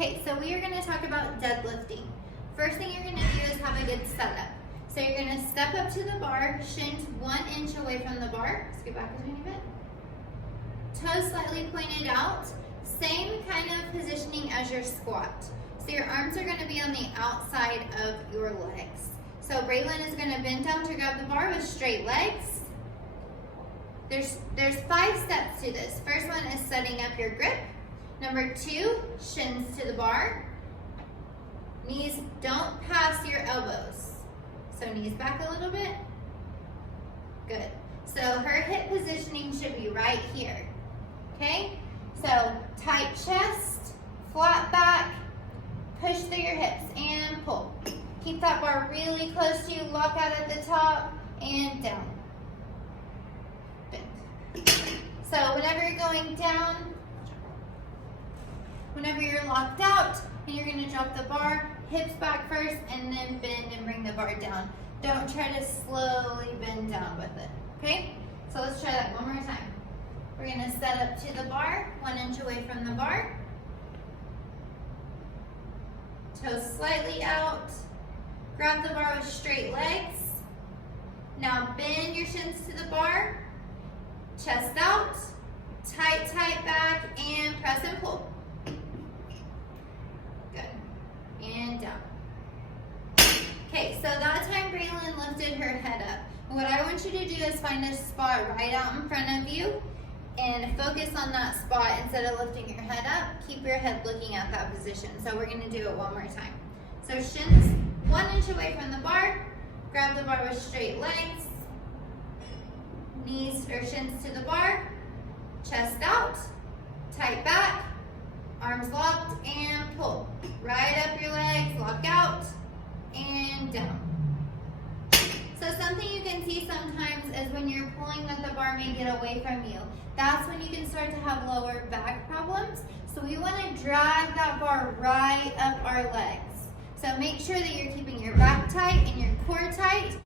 Okay, so we are going to talk about deadlifting. First thing you're going to do is have a good setup. So you're going to step up to the bar, shins 1 inch away from the bar. Scoot back a tiny bit. Toes slightly pointed out. Same kind of positioning as your squat. So your arms are going to be on the outside of your legs. So Braylon is going to bend down to grab the bar with straight legs. There's 5 steps to this. First one is setting up your grip. Number 2, shins to the bar. Knees don't pass your elbows. So knees back a little bit. Good. So her hip positioning should be right here. Okay? So tight chest, flat back, push through your hips and pull. Keep that bar really close to you, lock out at the top and down. Bend. So whenever you're going down, whenever you're locked out, and you're going to drop the bar, hips back first, and then bend and bring the bar down. Don't try to slowly bend down with it, okay? So let's try that one more time. We're going to set up to the bar, 1 inch away from the bar. Toes slightly out. Grab the bar with straight legs. Now bend your shins to the bar. Chest out. Tight, tight back, and press and pull. Good. And down. Okay, so that time Braylon lifted her head up. What I want you to do is find a spot right out in front of you and focus on that spot instead of lifting your head up. Keep your head looking at that position. So we're going to do it one more time. So shins 1 inch away from the bar. Grab the bar with straight legs. Knees or shins to the bar. Chest out. Tight back. Arms locked and pull. Right up your legs. Lock out. And down. So something you can see sometimes is when you're pulling that the bar may get away from you. That's when you can start to have lower back problems. So we want to drag that bar right up our legs. So make sure that you're keeping your back tight and your core tight.